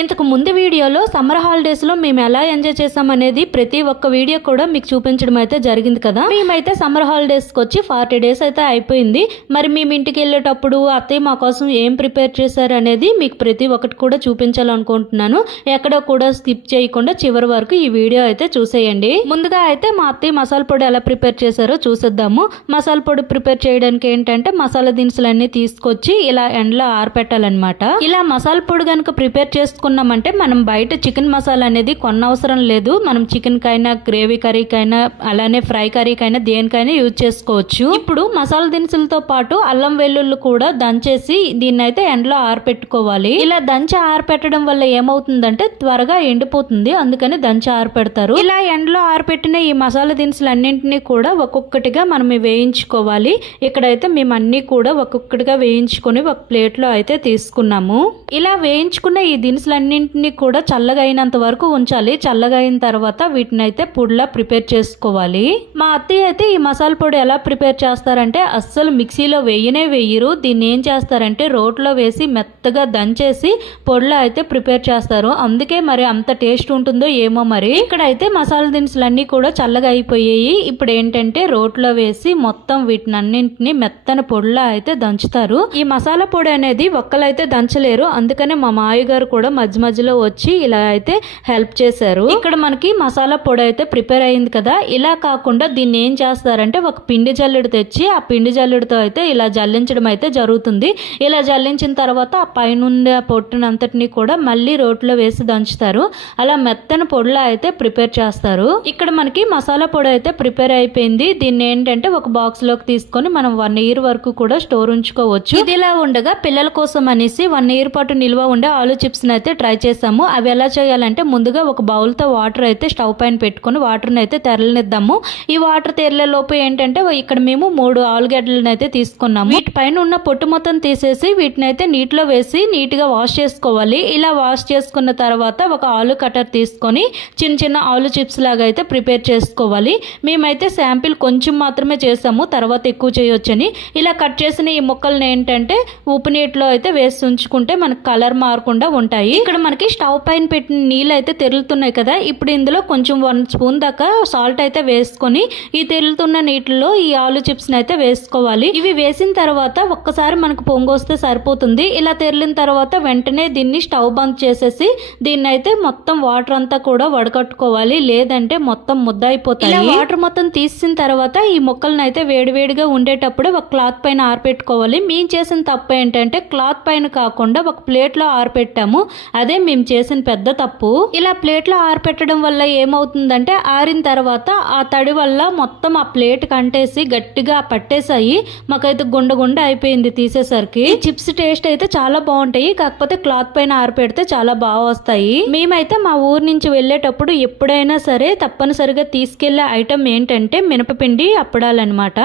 ఇంతకు ముందు వీడియోలో సమ్మర్ హాలిడేస్లో మేము ఎలా ఎంజాయ్ చేసాం అనేది ప్రతి ఒక్క వీడియో కూడా మీకు చూపించడం అయితే జరిగింది కదా. మేమైతే సమ్మర్ హాలిడేస్కి వచ్చి ఫార్టీ డేస్ అయితే అయిపోయింది. మరి మేము ఇంటికి వెళ్ళేటప్పుడు అత్తయ్య మా కోసం ఏం ప్రిపేర్ చేశారు అనేది మీకు ప్రతి ఒక్కటి కూడా చూపించాలనుకుంటున్నాను. ఎక్కడ కూడా స్కిప్ చేయకుండా చివరి వరకు ఈ వీడియో అయితే చూసేయండి. ముందుగా అయితే మా అత్తయ్య మసాలా పొడి ఎలా ప్రిపేర్ చేశారో చూసేద్దాము. మసాలా పొడి ప్రిపేర్ చేయడానికి ఏంటంటే మసాలా దినుసులన్నీ తీసుకొచ్చి ఇలా ఎండలో ఆరపెట్టాలన్నమాట. ఇలా మసాలా పొడి కనుక ప్రిపేర్ చేసుకున్నామంటే మనం బయట చికెన్ మసాలా అనేది కొనవసరం లేదు. మనం చికెన్ కైనా గ్రేవీ కర్రీకైనా అలానే ఫ్రై కర్రీకైనా దేనికైనా యూజ్ చేసుకోవచ్చు. ఇప్పుడు మసాలా దినుసులతో పాటు అల్లం వెల్లుల్లి కూడా దంచేసి దీన్ని అయితే ఎండలో ఆరపెట్టుకోవాలి. ఇలా దంచి ఆరపెట్టడం వల్ల ఏమవుతుందంటే త్వరగా ఎండిపోతుంది. అందుకని దంచి ఆరపెడతారు. ఇలా ఎండలో ఆరపెట్టిన ఈ మసాలా దినుసులు అన్నింటినీ కూడా ఒక్కొక్కటిగా మనం వేయించుకోవాలి. ఇక్కడైతే మేము అన్ని కూడా ఒక్కొక్కటిగా వేయించుకొని ఒక ప్లేట్లో అయితే తీసుకున్నాము. ఇలా వేయించుకున్న ఈ అన్నింటినీ కూడా చల్లగా అయినంత వరకు ఉంచాలి. చల్లగా అయిన తర్వాత వీటిని అయితే పొడిలా ప్రిపేర్ చేసుకోవాలి. మా అత్తయ్య అయితే ఈ మసాలా పొడి ఎలా ప్రిపేర్ చేస్తారంటే అస్సలు మిక్సీలో వేయనే వేయరు. దీన్ని ఏం చేస్తారంటే రోట్లో వేసి మెత్తగా దంచేసి పొడిలో అయితే ప్రిపేర్ చేస్తారు. అందుకే మరి అంత టేస్ట్ ఉంటుందో ఏమో మరి. ఇక్కడ అయితే మసాలా దినుసులన్నీ కూడా చల్లగా అయిపోయాయి ఇప్పుడు ఏంటంటే రోట్లో వేసి మొత్తం వీటినన్నింటినీ మెత్తని పొడిలా అయితే దంచుతారు. ఈ మసాలా పొడి అనేది ఒక్కలైతే దంచలేరు. అందుకనే మా మాయగారు కూడా మధ్య మధ్యలో వచ్చి ఇలా అయితే హెల్ప్ చేశారు. ఇక్కడ మనకి మసాలా పొడి అయితే ప్రిపేర్ అయింది కదా. ఇలా కాకుండా దీన్ని ఏం చేస్తారంటే ఒక పిండి జల్లెడు తెచ్చి ఆ పిండి జల్లెడుతో అయితే ఇలా జల్లించడం అయితే జరుగుతుంది. ఇలా జల్లించిన తర్వాత ఆ పైనుండే పొట్టునంతటిని కూడా మళ్ళీ రోట్లో వేసి దంచుతారు. అలా మెత్తని పొడిలా అయితే ప్రిపేర్ చేస్తారు. ఇక్కడ మనకి మసాలా పొడి అయితే ప్రిపేర్ అయిపోయింది. దీన్ని ఏంటంటే ఒక బాక్స్లోకి తీసుకొని మనం వన్ ఇయర్ వరకు కూడా స్టోర్ ఉంచుకోవచ్చు. ఇది ఇలా ఉండగా పిల్లల కోసం అనేసి వన్ ఇయర్ పాటు నిల్వ ఉండే ఆలు చిప్స్ అయితే ట్రై చేసాము అవి ఎలా చేయాలంటే ముందుగా ఒక బౌల్తో వాటర్ అయితే స్టవ్ పైన పెట్టుకొని వాటర్ని అయితే తెరలనిద్దాము. ఈ వాటర్ తెరలే లోపు ఏంటంటే ఇక్కడ మేము మూడు ఆలుగడ్డలను అయితే తీసుకున్నాము. వీటి పైన ఉన్న పొట్టు మొత్తం తీసేసి వీటిని అయితే నీటిలో వేసి నీట్గా వాష్ చేసుకోవాలి. ఇలా వాష్ చేసుకున్న తర్వాత ఒక ఆలు కటర్ తీసుకొని చిన్న చిన్న ఆలు చిప్స్ లాగా అయితే ప్రిపేర్ చేసుకోవాలి. మేమైతే శాంపిల్ కొంచెం మాత్రమే చేసాము తర్వాత ఎక్కువ చేయొచ్చని. ఇలా కట్ చేసిన ఈ ముక్కల్ని ఏంటంటే ఉప్పు నీటిలో అయితే వేసి ఉంచుకుంటే మనకు కలర్ మారకుండా ఉంటాయి. ఇక్కడ మనకి స్టవ్ పైన పెట్టిన నీళ్ళు అయితే తెరులుతున్నాయి కదా. ఇప్పుడు ఇందులో కొంచెం వన్ స్పూన్ దాకా సాల్ట్ అయితే వేసుకొని ఈ తెరులుతున్న నీటిలో ఈ ఆలు చిప్స్ అయితే వేసుకోవాలి. ఇవి వేసిన తర్వాత ఒక్కసారి మనకు పొంగు వస్తే సరిపోతుంది. ఇలా తెరిలిన తర్వాత వెంటనే దీన్ని స్టవ్ బంద్ చేసేసి దీన్ని అయితే మొత్తం వాటర్ అంతా కూడా వడకట్టుకోవాలి. లేదంటే మొత్తం ముద్ద అయిపోతాయి వాటర్ మొత్తం తీసిన తర్వాత ఈ మొక్కలను అయితే వేడివేడిగా ఉండేటప్పుడు ఒక క్లాత్ పైన ఆరపెట్టుకోవాలి. మేము చేసిన తప్పు ఏంటంటే క్లాత్ పైన కాకుండా ఒక ప్లేట్లో ఆరపెట్టాము. అదే మేము చేసిన పెద్ద తప్పు. ఇలా ప్లేట్లో ఆరిపెట్టడం వల్ల ఏమవుతుందంటే ఆరిన తర్వాత ఆ తడి వల్ల మొత్తం ఆ ప్లేట్ కంటేసి గట్టిగా పట్టేసాయి మాకైతే గుండ గుండ అయిపోయింది తీసేసరికి. చిప్స్ టేస్ట్ అయితే చాలా బాగుంటాయి. కాకపోతే క్లాత్ పైన ఆరిపెడితే చాలా బాగా వస్తాయి. మేమైతే మా ఊరు నుంచి వెళ్ళేటప్పుడు ఎప్పుడైనా సరే తప్పనిసరిగా తీసుకెళ్ళే ఐటమ్ ఏంటంటే మినపపిండి అప్పడాలన్నమాట.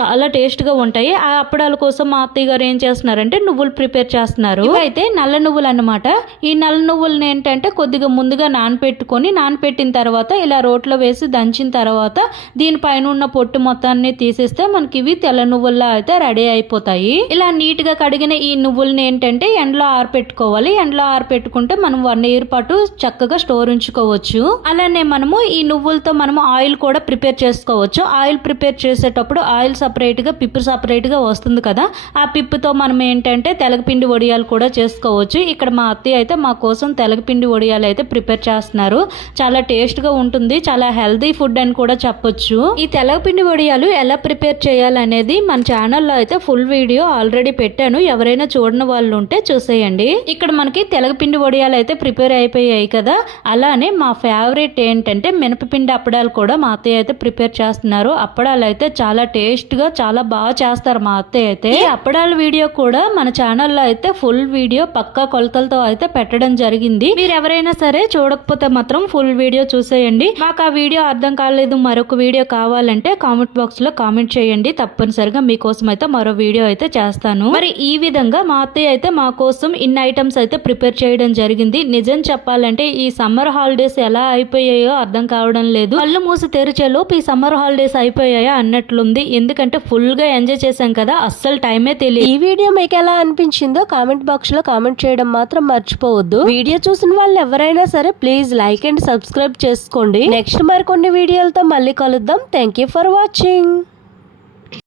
చాలా టేస్ట్గా ఉంటాయి. ఆ అప్పడాల కోసం మా అత్తయ్య గారు ఏం చేస్తున్నారంటే నువ్వులు ప్రిపేర్ చేస్తున్నారు. అయితే నల్ల నువ్వులు అన్నమాట ఈ ఈ నల్ల నువ్వులను ఏంటంటే కొద్దిగా ముందుగా నానపెట్టుకొని నానపెట్టిన తర్వాత ఇలా రోట్లో వేసి దంచిన తర్వాత దీనిపైన ఉన్న పొట్టు మొత్తాన్ని తీసేస్తే మనకి ఇవి తెల్ల నువ్వుల్లా అయితే రెడీ అయిపోతాయి. ఇలా నీట్గా కడిగిన ఈ నువ్వులని ఏంటంటే ఎండలో ఆరపెట్టుకోవాలి. ఎండలో ఆరపెట్టుకుంటే మనం వన్ ఇయర్ పాటు చక్కగా స్టోర్ ఉంచుకోవచ్చు. అలానే మనము ఈ నువ్వులతో మనము ఆయిల్ కూడా ప్రిపేర్ చేసుకోవచ్చు. ఆయిల్ ప్రిపేర్ చేసేటప్పుడు ఆయిల్ సపరేట్గా పిప్పు సపరేట్గా వస్తుంది కదా. ఆ పిప్పుతో మనం ఏంటంటే తెలగపిండి వడియాలు కూడా చేసుకోవచ్చు. ఇక్కడ మా అత్తయ్య అయితే మా కోసం తెలగపిండి వడియాలు అయితే ప్రిపేర్ చేస్తున్నారు. చాలా టేస్ట్గా ఉంటుంది చాలా హెల్దీ ఫుడ్ అని కూడా చెప్పొచ్చు. ఈ తెలగపిండి వడియాలు ఎలా ప్రిపేర్ చేయాలనేది మన ఛానల్లో అయితే ఫుల్ వీడియో ఆల్రెడీ పెట్టాను. ఎవరైనా చూడని వాళ్ళు ఉంటే చూసేయండి. ఇక్కడ మనకి తెలగపిండి వడియాలు అయితే ప్రిపేర్ అయిపోయాయి కదా. అలానే మా ఫేవరెట్ ఏంటంటే మినపపిండి అప్పడాలు కూడా మా అత్తయ్య అయితే ప్రిపేర్ చేస్తున్నారు. అప్పడాలు అయితే చాలా టేస్ట్గా చాలా బాగా చేస్తారు మా అత్తయ్య అయితే. ఈ అప్పడాల వీడియో కూడా మన ఛానల్లో అయితే ఫుల్ వీడియో పక్కా కొలతలతో అయితే పెట్టడం జరిగింది. మీరు ఎవరైనా సరే చూడకపోతే మాత్రం ఫుల్ వీడియో చూసేయండి. మాకు ఆ వీడియో అర్థం కాలేదు. మరొక వీడియో కావాలంటే కామెంట్ బాక్స్లో కామెంట్ చేయండి. తప్పనిసరిగా మీకోసం అయితే మరో వీడియో అయితే చేస్తాను. మరి ఈ విధంగా మా అత్తయ్య అయితే మా కోసం ఇన్ని ఐటమ్స్ అయితే ప్రిపేర్ చేయడం జరిగింది. నిజం చెప్పాలంటే ఈ సమ్మర్ హాలిడేస్ ఎలా అయిపోయాయో అర్థం కావడం లేదు. కళ్ళు మూసి తెరిచేలోపు ఈ సమ్మర్ హాలిడేస్ అయిపోయాయా అన్నట్లుంది. ఎందుకంటే ఫుల్గా ఎంజాయ్ చేశాం కదా. అస్సలు టైమే తెలియదు. ఈ వీడియో మీకు ఎలా అనిపించిందో కామెంట్ బాక్స్లో కామెంట్ చేయడం మాత్రం మర్చిపోవద్దు. మర్చిపోవద్దు. వీడియో చూసిన వాళ్ళు ఎవరైనా సరే ప్లీజ్ లైక్ అండ్ సబ్స్క్రైబ్ చేసుకోండి. నెక్స్ట్ మరికొన్ని వీడియోలతో మళ్ళీ కలుద్దాం. Thank you for watching.